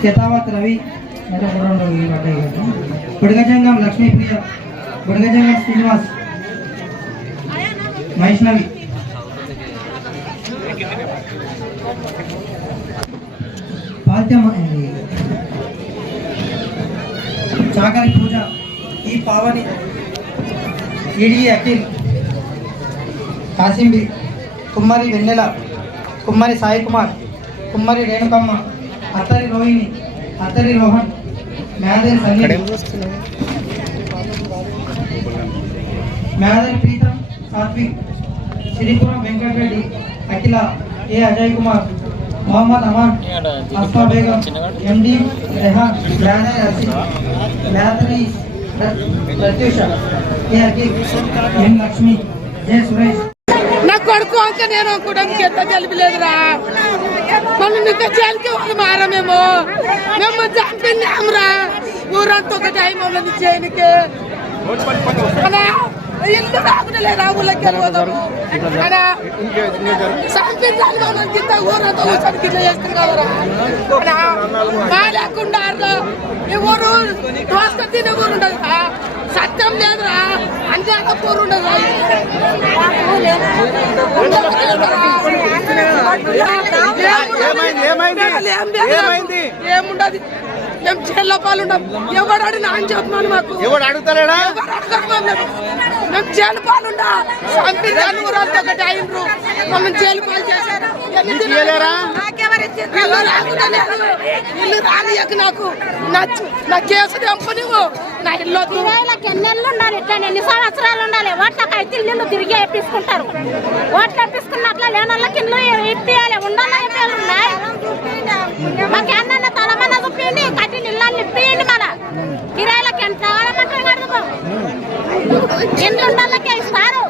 శతావత్ రవి బుడగజంగం లక్ష్మీప్రియ బుడగజంగం శ్రీనివాస్ వైష్ణవి. చాకరి పూజ ఈ పావని ఈడి అఖిల్ కాసింబి కుమ్మరి వెన్నెల కుమ్మరి సాయి కుమార్ కుమ్మరి రేణుకమ్మ అత్తరి రోహిణి అత్తరి రోహన్ మేదరి సంగీత మేదరి ప్రీతం సాత్విక్ శ్రీపురం వెంకటరెడ్డి అఖిల ఏ అజయ్ కుమార్ మొహమ్మద్ అమాన్ అస్ఫా బేగం ఎండి రెహాన్ మేదరి అసిన్ మేదరి ప్రత్యూష ఏ అఖిల్ ఎం లక్ష్మి జయ సురేష్. నా కొడుకు అంక నేను కూడా ఎంత తెలియలేదురా మళ్ళీ ولنك جالك وحنا عرميمو نما دعم بن عمره ورانتو قدايمو لنجينك أنا ఇల్లు రాకుండా అలా చంపించాలి వాళ్ళని కింద ఊరంతా ఇట్లా చేస్తున్నారు మా లేకుండా ఈ ఊరు దోసుక తినే ఊరు ఉండదు సత్యం లేదురా. అంజాక పూరు ఉండదు? ఏముండదు. మేము చెల్ల పాలు ఎవడు అడిగినా అని చెప్పమని మాకు. ఎవడు అడుగుతలేడా? ఎవరు అడగరు మమ్మల్ని. మేము జైలు ఒకటి అయినరు. మమ్మల్ని జైలు పాలు చేశారు? ఇల్లు రానియకు నాకు. నా నా కేసు తెంపు నువ్వు నా ఇల్లు. ఇరవైలకి ఎన్నెళ్ళు ఉండాలి ఇట్లా ఎన్ని సంవత్సరాలు ఉండాలి? ఓట్లకి అయితే ఇల్లు తిరిగి వేపించుకుంటారు ఓట్లు వేపించుకున్నట్ల లేని వాళ్ళకి ఇల్లు ఇప్పియాలి ఉండాలి ఉన్నాయి మాకు ఎన్న తలమన్న చూపించండి కట్టిన ఇల్లు ఇప్పియండి మన కిరాయిలకి ఎంత కావాలంటే కడుపు ఇల్లు ఉండాలకే ఇస్తారు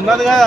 ఉన్నది కదా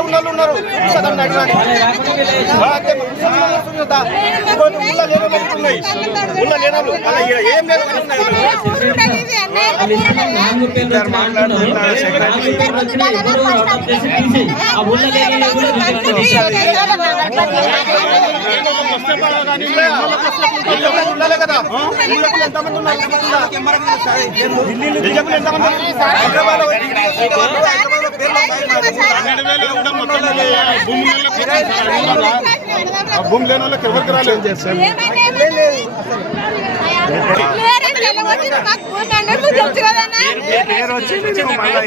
హైదరాబాద్? ముసలి- ఉన్నారు. చూపిస్తా దాన్ని హైదరాబాద్. ఆ, అదే ముసలి ఉన్నోళ్ళు చూపిస్తా. ఇంకోటి ఊళ్ళో లేని వాళ్ళు కూడా ఉన్నాయి. ఊళ్ళో లేని వాళ్ళు. అలా ఈడ ఏం లేదు అని ఉన్నాయి. ఇద్దరు మాట్లాడుతున్నారు. సెక్రటరీ. ఉండాలి కదా ఊళ్ళో ఎంతమంది ఉన్నారు? హైదరాబాద్లో భూమి లేని వాళ్ళకి ఎవరికి రాలేదు పేరు మళ్ళీ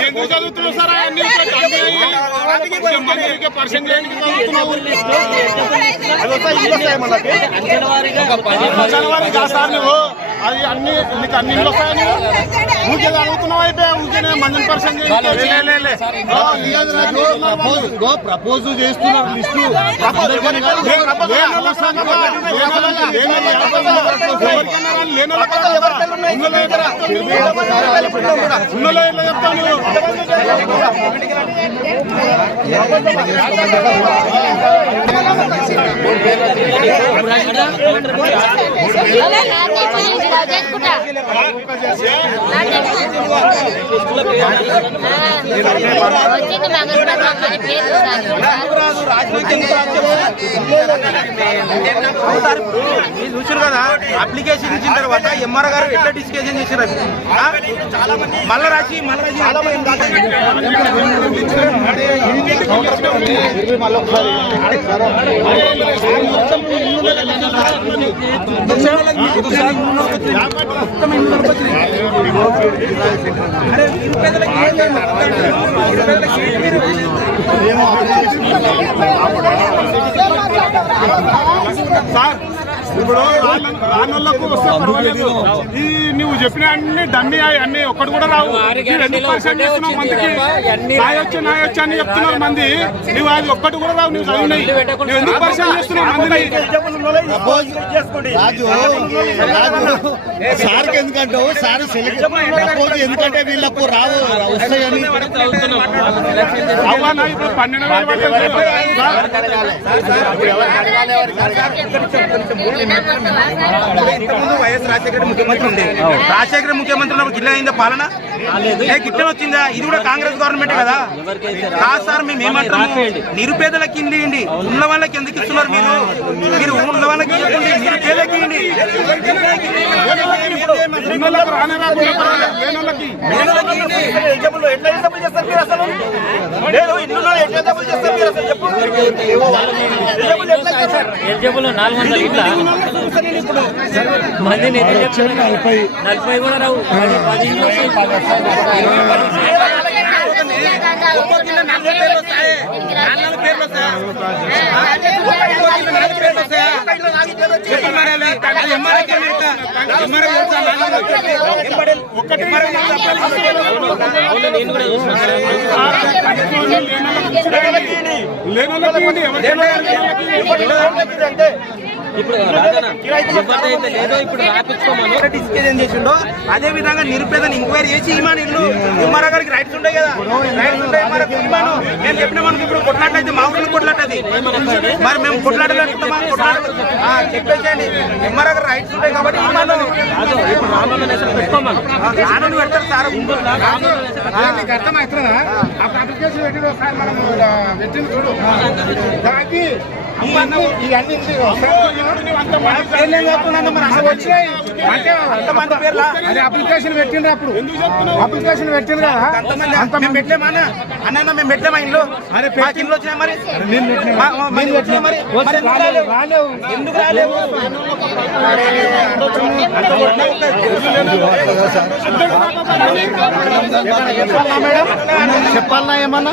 ఏం చదువుతున్నావు సార్ అన్ని పర్సెంట్ చేయడానికి చదువుతున్నావు అది వస్తాయి ఇల్లు వస్తాయి మళ్ళీ జనవరి కాదు సార్ నువ్వు అది అన్ని నీకు అన్ని ఇల్లు వస్తాయి నువ్వు ఊరికే అడుగుతున్నావు అయితే? ఊరికే మందిని పర్సెంట్ ప్రపోజ్ చేస్తున్నారు లిస్టు. ఉన్నలో చూసారు కదా అప్లికేషన్ ఇచ్చిన తర్వాత ఎంఆర్ గారు ఎట్లా డిస్కషన్ చేశారు అది మళ్ళా రాసి మళ్ళా రాసి చాలా మంది సార్ ఇప్పుడు రాళ్ళకు వస్తే పర్వాలేదు ఈ నువ్వు చెప్పిన అన్ని డమ్మి అన్ని ఒక్కటి కూడా రావు ఎందుకు పరిచయం చేస్తున్నావు మందికి నాయ వచ్చి నాయ వచ్చి అని చెప్తున్నారు మంది నువ్వు అది ఒక్కటి కూడా రావు నువ్వు చదివినాయి నువ్వు ఎందుకు చేస్తున్నావు మందిని రాజు సార్కి ఎందుకంటావు సార్ ఎందుకంటే వీళ్ళకు రావు వస్తాయని అవ్వా నా ఇప్పుడు పన్నెండు మంది ఇంతకుముందు వైఎస్ రాజశేఖర ముఖ్యమంత్రి ఉండే. రాజశేఖర ముఖ్యమంత్రి ఉన్నప్పుడు గిట్ల అయిందా పాలన? ఏ గిట్ల వచ్చిందా? ఇది కూడా కాంగ్రెస్ గవర్నమెంట్ కదా. కాదు సార్ మేము ఏమంటాము? నిరుపేదలకి ఇల్లు ఉన్న వాళ్ళకి ఎందుకు ఇస్తున్నారు మీరు? మీరు ఉన్న వాళ్ళకి ఇవ్వండి. లేనోళ్ళకి ఎలిజిబుల్ నాలుగు వందల ఇట్లా? మంది నలభై నలభై కూడా రావు పది. ఇరవై ఇప్పుడు రాజన ఎవరిదైతే లేదో ఇప్పుడు రాపించుకోమను. ఏం చేసిండో అదే విధంగా నిరుపేదను ఎంక్వైరీ చేసి ఇమాను ఇల్లు ఎంఆర్ఓ గారికి నేను చెప్పిన మనకి ఇప్పుడు కొట్లాటైతే మా ఊరిని కొట్లాటది. మరి మేము కొట్లాడలేకపోతామా కొట్లాడ ఆ, చెప్పేసేయండి. ఎంఆర్ఓ గారి రైట్స్ ఉంటాయి కాబట్టి ఆనని పెడతారు సార్. నీకు అర్థమవుతుందా అప్పుడు అప్లికేషన్ పెట్టిన ఒకసారి మనం పెట్టింది చూడు. దానికి పేర్లా అది అప్లికేషన్ పెట్టిండ్రు అప్పుడు అప్లికేషన్ పెట్టిండ్రు కదా అంత మేము పెట్టలేమా అన్న మేము పెట్టలేమా ఇల్లు మరి ఇల్లు వచ్చినా మరి నేను మరి రాలేవు ఎందుకు రాలేవు చెప్పాలన్నా ఏమన్నా?